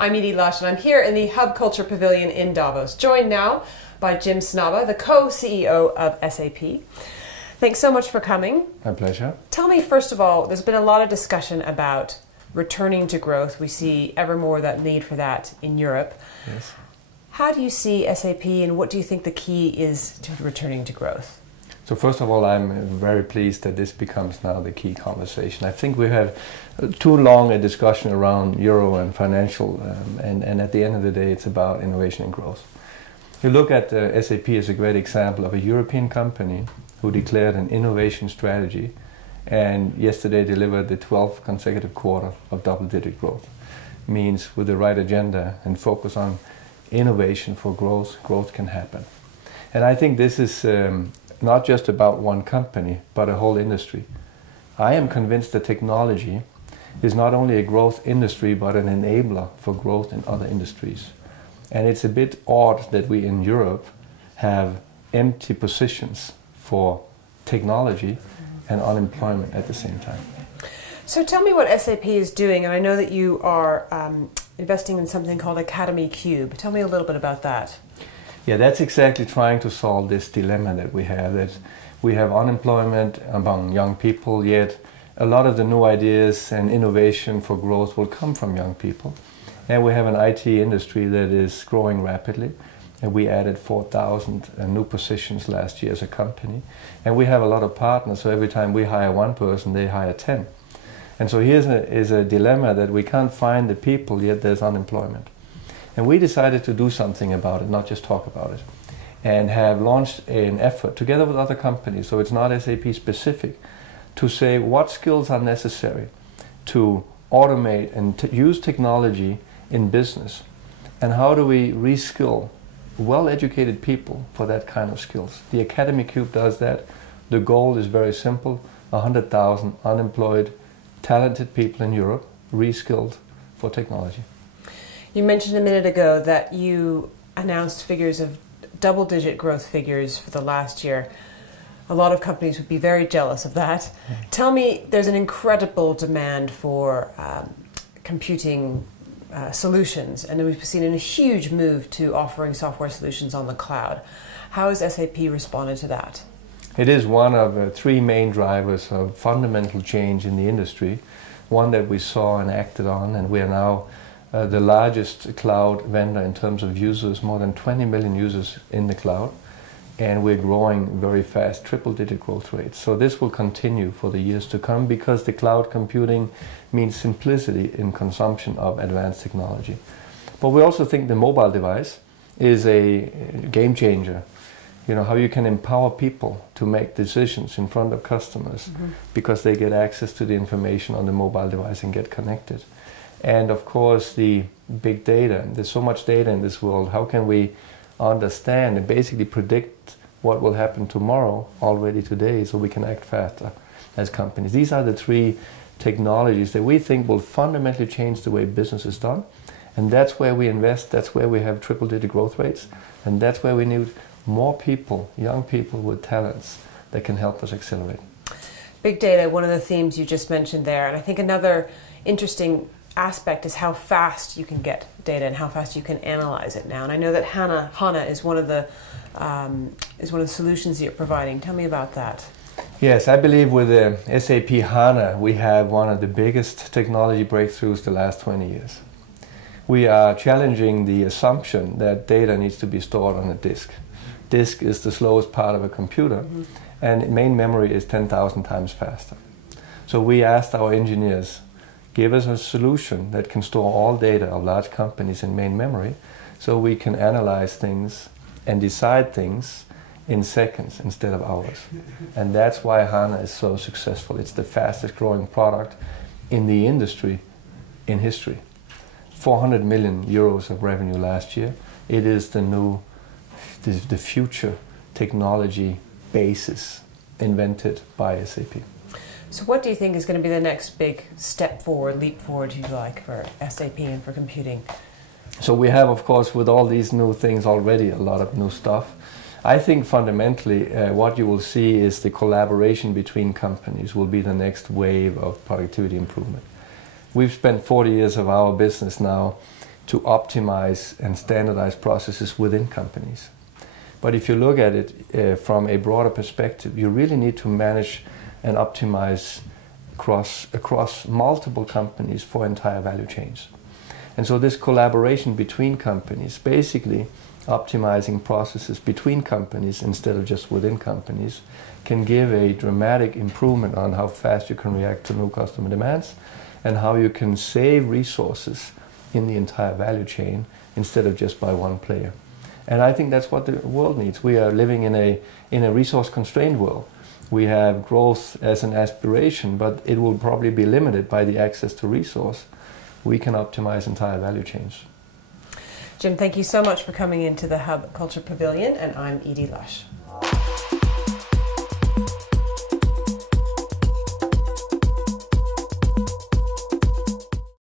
I'm Edie Lush, and I'm here in the Hub Culture Pavilion in Davos, joined now by Jim Snabe, the co-CEO of SAP. Thanks so much for coming. My pleasure. Tell me, first of all, there's been a lot of discussion about returning to growth. We see ever more that need for that in Europe. Yes. How do you see SAP, and what do you think the key is to returning to growth? So first of all, I'm very pleased that this becomes now the key conversation. I think we had too long a discussion around euro and financial, and at the end of the day, it's about innovation and growth. You look at SAP as a great example of a European company who declared an innovation strategy, and yesterday delivered the 12th consecutive quarter of double-digit growth. Means with the right agenda and focus on innovation for growth, growth can happen. And I think this is not just about one company, but a whole industry. I am convinced that technology is not only a growth industry, but an enabler for growth in other industries. And it's a bit odd that we in Europe have empty positions for technology and unemployment at the same time. So tell me what SAP is doing, and I know that you are investing in something called Academy Cube. Tell me a little bit about that. Yeah, that's exactly trying to solve this dilemma that we have unemployment among young people, yet a lot of the new ideas and innovation for growth will come from young people. And we have an IT industry that is growing rapidly, and we added 4,000 new positions last year as a company. And we have a lot of partners, so every time we hire one person, they hire 10. And so here's a dilemma that we can't find the people, yet there's unemployment. And we decided to do something about it, not just talk about it, and have launched an effort together with other companies, so it's not SAP specific, to say what skills are necessary to automate and use technology in business, and how do we reskill well-educated people for that kind of skills. The Academy Cube does that. The goal is very simple: 100,000 unemployed, talented people in Europe, reskilled for technology. You mentioned a minute ago that you announced figures of double-digit growth figures for the last year. A lot of companies would be very jealous of that. Tell me, there's an incredible demand for computing solutions, and we've seen a huge move to offering software solutions on the cloud. How has SAP responded to that? It is one of three main drivers of fundamental change in the industry, one that we saw and acted on, and we are now the largest cloud vendor in terms of users, more than 20 million users in the cloud, and we're growing very fast, triple-digit growth rates. So this will continue for the years to come, because the cloud computing means simplicity in consumption of advanced technology. But we also think the mobile device is a game changer. You know, how you can empower people to make decisions in front of customers because they get access to the information on the mobile device and get connected. And of course, the big data. There's so much data in this world. How can we understand and basically predict what will happen tomorrow already today, so we can act faster as companies? These are the three technologies that we think will fundamentally change the way business is done. And that's where we invest. That's where we have triple-digit growth rates. And that's where we need more people, young people with talents that can help us accelerate. Big data, one of the themes you just mentioned there. And I think another interesting aspect is how fast you can get data and how fast you can analyze it now. And I know that HANA is one of the solutions that you're providing. Tell me about that. Yes, I believe with the SAP HANA we have one of the biggest technology breakthroughs the last 20 years. We are challenging the assumption that data needs to be stored on a disk. Disk is the slowest part of a computer, and main memory is 10,000 times faster. So we asked our engineers, give us a solution that can store all data of large companies in main memory, so we can analyze things and decide things in seconds instead of hours. And that's why HANA is so successful. It's the fastest growing product in the industry in history. 400 million euros of revenue last year. It is the future technology basis invented by SAP. So what do you think is going to be the next big step forward, leap forward, if you like, for SAP and for computing? So we have, of course, with all these new things already, a lot of new stuff. I think fundamentally what you will see is the collaboration between companies will be the next wave of productivity improvement. We've spent 40 years of our business now to optimize and standardize processes within companies. But if you look at it from a broader perspective, you really need to manage and optimize across multiple companies for entire value chains. And so this collaboration between companies, basically optimizing processes between companies instead of just within companies, can give a dramatic improvement on how fast you can react to new customer demands and how you can save resources in the entire value chain instead of just by one player. And I think that's what the world needs. We are living in a resource-constrained world. We have growth as an aspiration, but it will probably be limited by the access to resource. We can optimize entire value chains. Jim, thank you so much for coming into the Hub Culture Pavilion, and I'm Edie Lush.